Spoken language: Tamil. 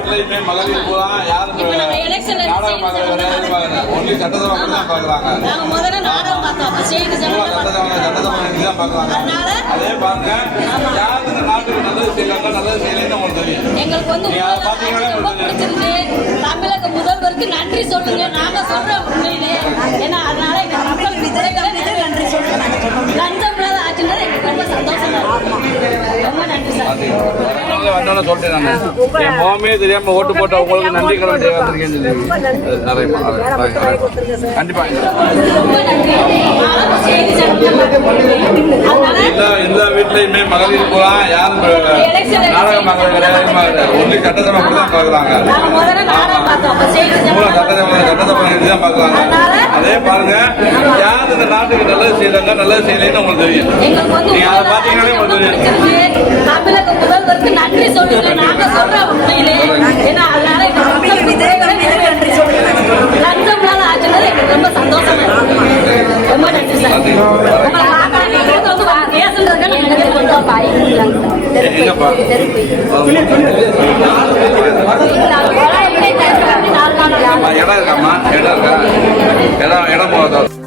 வீட்லயுமே மகளிர் பூரா யாரும் நாடகம் பார்க்கறது ஒன்லி சட்டசபை மட்டும் தான் பார்க்குறாங்க. சட்டசபை தான் பார்க்குறாங்க. அதே பாருங்க, யார் இந்த நாட்டுக்கு நல்லது செய்யறாங்க நல்லது செய்யலைன்னு உங்களுக்கு தெரியும். எங்களுக்கு வந்து தமிழக முதல்வருக்கு நன்றி சொல்லுங்க. நாங்க சொல்றோம் உண்மையிலே. ஏன்னா அதனால எங்க மக்கள் நன்றி சொல்லுங்க. லஞ்சம் இல்லாத ஆச்சுன்னா எங்களுக்கு ரொம்ப சந்தோஷமா இருக்கு. ரொம்ப நன்றி சார். வந்தோன்னு சொல்லிட்டு என் முகமே தெரியாம ஓட்டு போட்டு அவங்களுக்கு நன்றி கடன் வந்திருக்கேன்னு கண்டிப்பா எல்லா வீட்லயுமே மகளிர் பூரா யாரும் நாடகம் பார்க்கறது ஒன்லி சட்டசபை மட்டும் தான் பார்க்குறாங்க. சட்டசபை தான் பார்க்குறாங்க. அதே பாருங்க, யார் இந்த நாட்டுக்கு நல்லது செய்யறாங்க நல்லது செய்யலைன்னு உங்களுக்கு தெரியும். நீங்க அதை பார்த்தீங்கன்னா உங்களுக்கு தெரியும். தமிழக முதல்வருக்கு நன்றி சொல்லுங்க. நாங்க சொல்றோம் உண்மையிலே. ஏன்னா அதனால எங்க மக்கள் நன்றி சொல்லுங்க. லஞ்சம் இல்லாத ஆச்சுன்னா எங்களுக்கு ரொம்ப சந்தோஷமா இருக்கு. ரொம்ப நன்றி சார். உங்களை இடம் இருக்காமா? இடம் இருக்கா? இடம் போதும்.